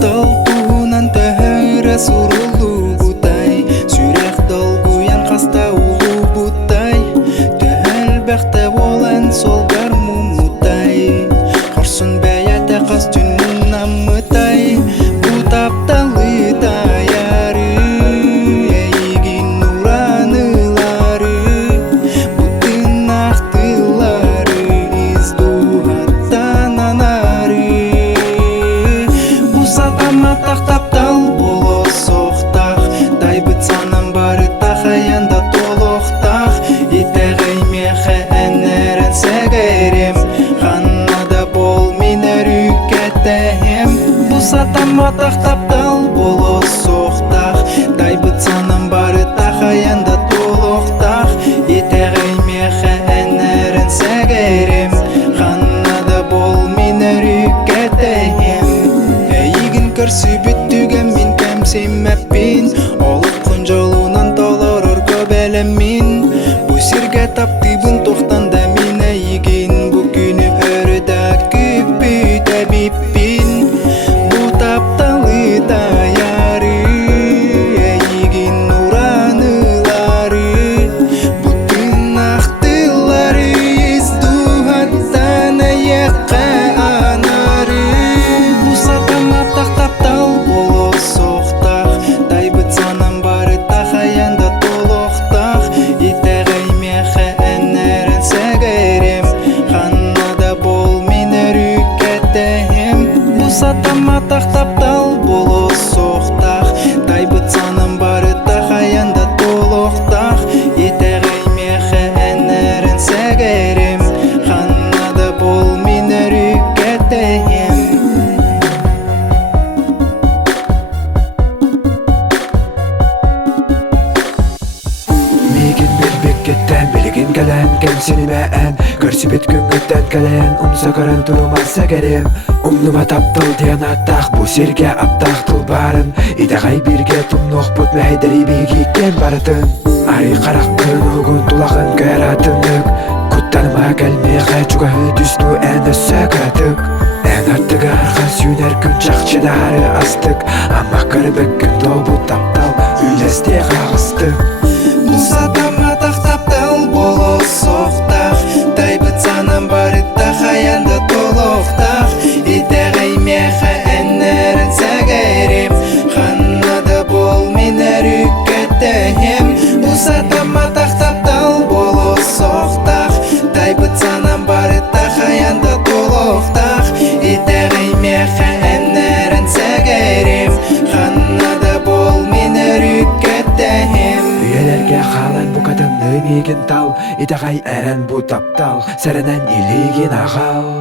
таптал туунан тәһәрә сурулу бутай, сүрәк долгуян хаста улу бутай, тәһәл бәхтә болан солгар мумутай, хорсын бәяте кастүн намытай, бу тапталы таяры, әйгин нуранылары, бутын ақтылары, издуғаттан анары. Бу сатама тақтаптал боло соқтақ, тайбыт санам бары тахаянда толоқтақ, итәғай меха әнәрән сәгәрем, ханнада бол минер үкәтәһем. Бу сатама тақтаптал боло соқтақ, тайбыт санам бары тахаянда толоқтақ, итәғай меха әнәрән сәгәрем, ханнада бол минер үкәтәһем. Әйгін көрсі бүттіген мен кәмсемәппен, олық құнжолунан толорор көбәләммен. Бу сирге таптыбын тоқтанда мен әйгін, бу күні өріда күпі тәбіппен. Бу тапталы таяры, әйгін нуранылары, бутын ақтылары, издуғаттан аяққа анары. Бу сатама тақтаптал боло соқтақ, тайбыт санам бары тахаянда толоқтақ, итәғай меха әнәрән сәгәрем, ханнада бол минер үкәтәһем. Бу сатама тақтаптал боло соқтақ, тайбыт санам бары тахаянда толоқтақ, итәғай меха әнәрән сәгәрем, ханнада бол минер үкәтәһем. Мигин белбеккеттен билигин кэлэн кемсинимээн, көрсүбүт күнгөттен кэлэн умсакарын туруман сәгәрем. Умнума таптыл диэн аттақ, бу сирге аптақ тылбарын, итәғай бирге тумнух бут мәйдери бигиккен барытын. Ари қарақпын угун тулағын көратыннык, куттаныма кәлмеға чугахы түсту әні сөкатык. Ән аттыға арқа сүйнер күн чақчыдары астык, амма кірбік күн тобу таптал, үлесте қағыстык. Бу сатама тақтаптал боло соқтақ, тайбыт санам бары тахаянда толоқтақ, итәғай меха әнәрән сәгәрем, ханнада бол минер үкәтәһем. Бу сатама тақтаптал боло соқтақ, тайбыт санам бары тахаянда толоқтақ, итәғай меха әнәрән сәгәрем, ханнада бол минер үкәтәһем. Üyelerge kalan bu kadın migin tal, итәғай әрән бу таптал, сәрінен илигин ағал.